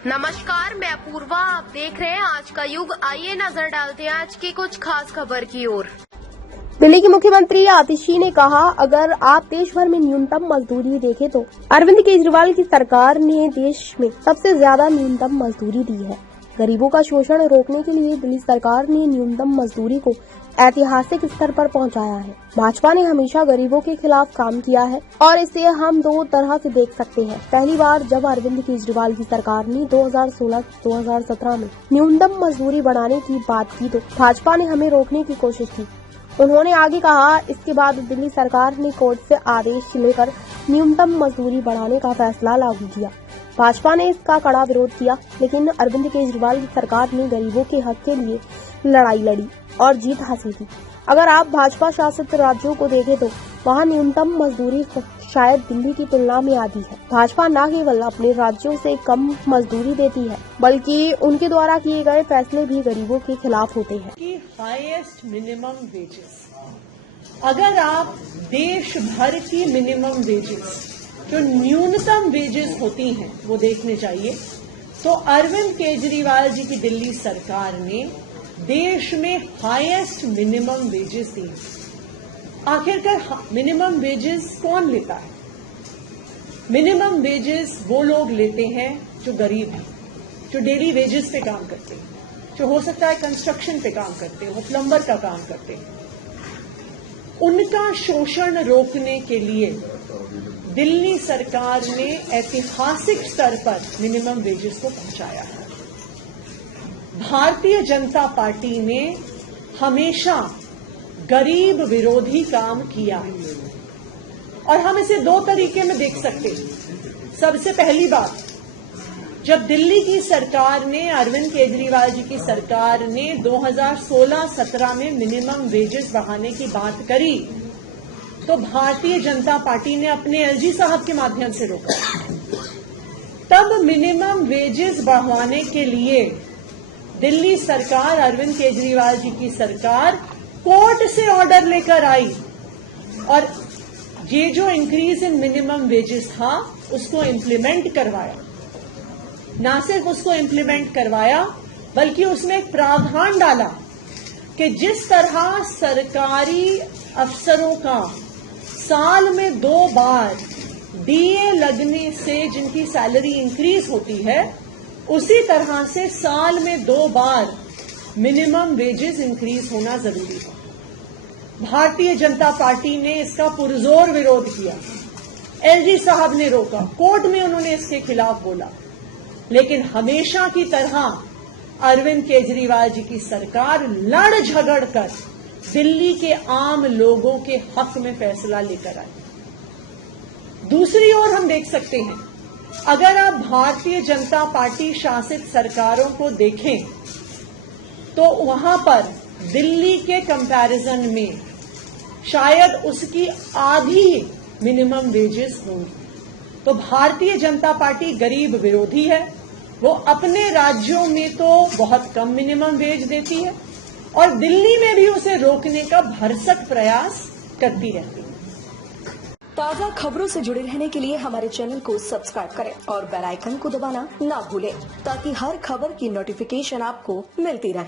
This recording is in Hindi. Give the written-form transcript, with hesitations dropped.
नमस्कार, मैं अपूर्वा। आप देख रहे हैं आज का युग। आइए नजर डालते हैं आज की कुछ खास खबर की ओर। दिल्ली की मुख्यमंत्री आतिशी ने कहा, अगर आप देश भर में न्यूनतम मजदूरी देखें तो अरविंद केजरीवाल की सरकार ने देश में सबसे ज्यादा न्यूनतम मजदूरी दी है। गरीबों का शोषण रोकने के लिए दिल्ली सरकार ने न्यूनतम मजदूरी को ऐतिहासिक स्तर पर पहुंचाया है। भाजपा ने हमेशा गरीबों के खिलाफ काम किया है और इसे हम दो तरह से देख सकते हैं। पहली बार जब अरविंद केजरीवाल की सरकार ने 2016-2017 में न्यूनतम मजदूरी बढ़ाने की बात की तो भाजपा ने हमें रोकने की कोशिश की। उन्होंने आगे कहा, इसके बाद दिल्ली सरकार ने कोर्ट से आदेश लेकर न्यूनतम मजदूरी बढ़ाने का फैसला लागू किया। भाजपा ने इसका कड़ा विरोध किया, लेकिन अरविंद केजरीवाल की सरकार ने गरीबों के हक के लिए लड़ाई लड़ी और जीत हासिल की। अगर आप भाजपा शासित राज्यों को देखें तो वहां न्यूनतम मजदूरी शायद दिल्ली की तुलना में आधी है। भाजपा न केवल अपने राज्यों से कम मजदूरी देती है, बल्कि उनके द्वारा किए गए फैसले भी गरीबों के खिलाफ होते हैं। हाईएस्ट मिनिमम वेजेस, अगर आप देश भर की मिनिमम वेजेस जो न्यूनतम वेजेस होती हैं वो देखने चाहिए तो अरविंद केजरीवाल जी की दिल्ली सरकार ने देश में हाईएस्ट मिनिमम वेजेस दी। आखिरकार मिनिमम वेजेस कौन लेता है? मिनिमम वेजेस वो लोग लेते हैं जो गरीब हैं, जो डेली वेजेस पे काम करते हैं, जो हो सकता है कंस्ट्रक्शन पे काम करते हो, प्लम्बर का काम करते हैं। उनका शोषण रोकने के लिए दिल्ली सरकार ने ऐतिहासिक स्तर पर मिनिमम वेजेस को पहुंचाया है। भारतीय जनता पार्टी ने हमेशा गरीब विरोधी काम किया है और हम इसे दो तरीके में देख सकते हैं। सबसे पहली बात, जब दिल्ली की सरकार ने, अरविंद केजरीवाल जी की सरकार ने 2016-17 में मिनिमम वेजेस बढ़ाने की बात करी तो भारतीय जनता पार्टी ने अपने एलजी साहब के माध्यम से रोका। तब मिनिमम वेजेस बढ़ाने के लिए दिल्ली सरकार, अरविंद केजरीवाल जी की सरकार कोर्ट से ऑर्डर लेकर आई और ये जो इंक्रीज इन मिनिमम वेजेस था उसको इम्प्लीमेंट करवाया। ना सिर्फ उसको इम्प्लीमेंट करवाया बल्कि उसमें एक प्रावधान डाला कि जिस तरह सरकारी अफसरों का साल में 2 बार डीए लगने से जिनकी सैलरी इंक्रीज होती है, उसी तरह से साल में 2 बार मिनिमम वेजेस इंक्रीज होना जरूरी है। भारतीय जनता पार्टी ने इसका पुरजोर विरोध किया। एलजी साहब ने रोका, कोर्ट में उन्होंने इसके खिलाफ बोला, लेकिन हमेशा की तरह अरविंद केजरीवाल जी की सरकार लड़ झगड़ कर दिल्ली के आम लोगों के हक में फैसला लेकर आई। दूसरी ओर हम देख सकते हैं, अगर आप भारतीय जनता पार्टी शासित सरकारों को देखें तो वहां पर दिल्ली के कंपैरिजन में शायद उसकी आधी मिनिमम वेजेस होंगी। तो भारतीय जनता पार्टी गरीब विरोधी है। वो अपने राज्यों में तो बहुत कम मिनिमम वेज देती है और दिल्ली में भी उसे रोकने का भरसक प्रयास करती रहती है। ताज़ा खबरों से जुड़े रहने के लिए हमारे चैनल को सब्सक्राइब करें और बेल आइकन को दबाना ना भूलें ताकि हर खबर की नोटिफिकेशन आपको मिलती रहे।